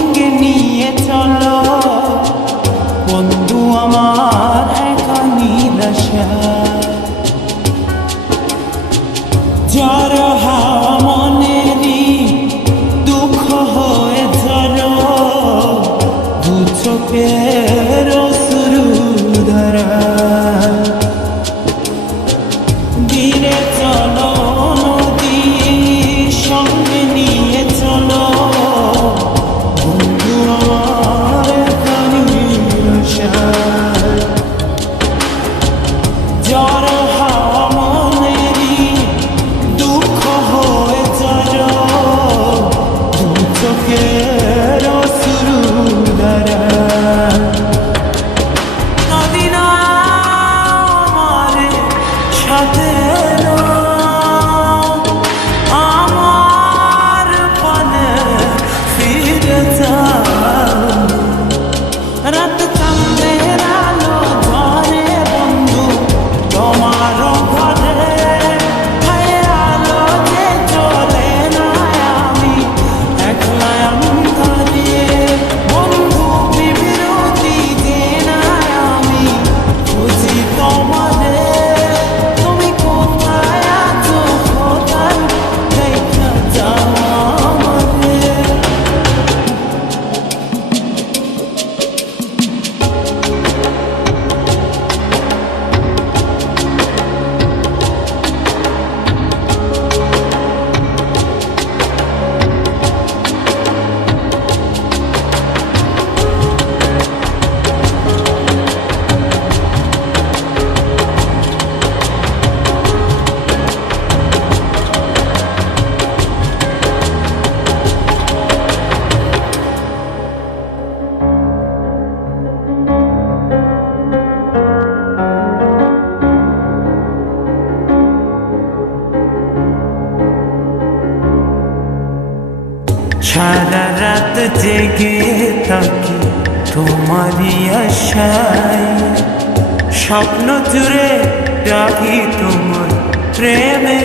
সঙ্গে নিয়ে চলো। বন্ধু আমার একা নিরাশা। যার হাওয়া মনেরই দুঃখ হয়ে চলো দু চোখের শুরু ধরা। সারা রাত জেগে থাকি তোমারই আশায়। স্বপ্ন জুড়ে রাখি তোমার প্রেমের